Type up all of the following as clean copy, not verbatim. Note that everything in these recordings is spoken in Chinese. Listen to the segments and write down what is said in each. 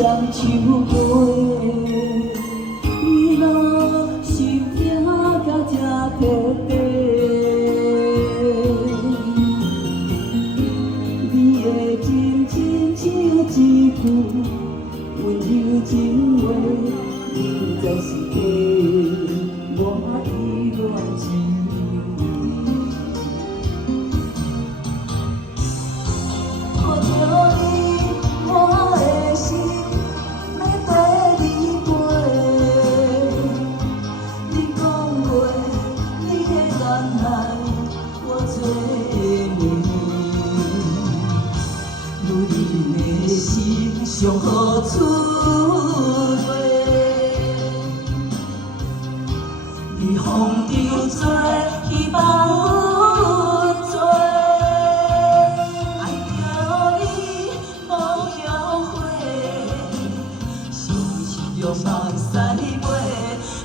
双手背，一路心痛到这彻底。你的真亲像一句温柔情话，实在是假，我意乱情。 上好厝落，你风中做，希望分做，爱着你无后悔，伤心着梦西飞，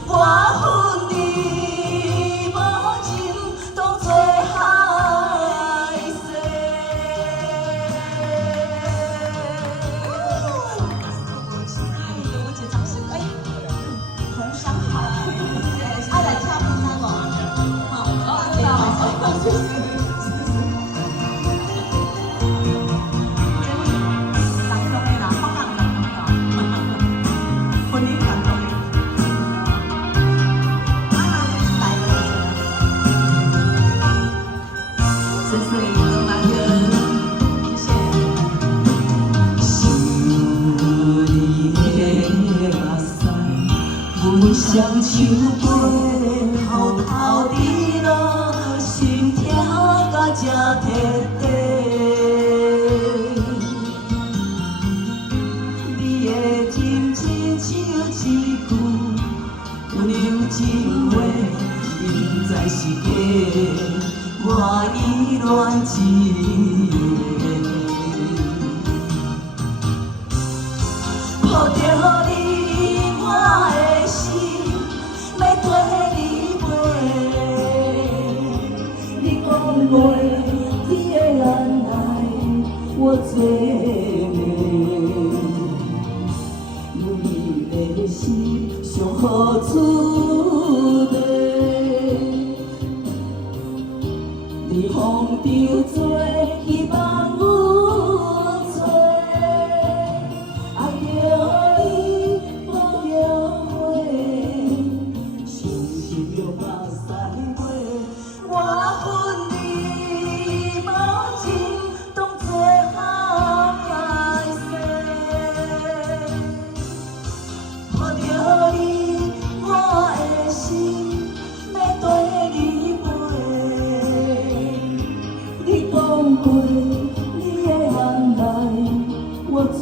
我恨你无情当作害世。 双手背，偷偷滴落，心痛到这彻底。你的真情像一句温柔情话，实在是假，我意乱情迷。抱着你，我的心。 要跟你飞，你讲袂，你的眼内我做梦，你的心上好厝地，你风中做希望阮做，爱着你无后悔。 我恨你无情，当作害世。抱着你，我的心要跟你飞。你讲过，你的眼内我做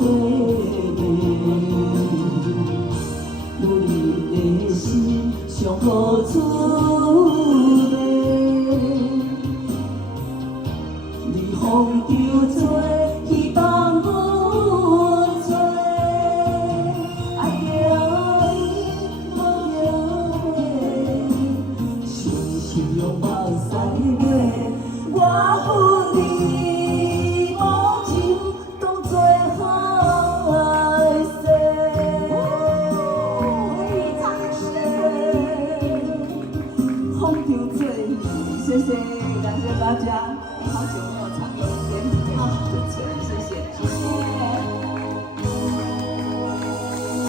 梦，你的心上好厝。 风中做，希望阮做，爱着你无后悔，伤心用目屎泪，我恨你无情当作害世。风中做，谢谢，感谢大家，好久没有唱。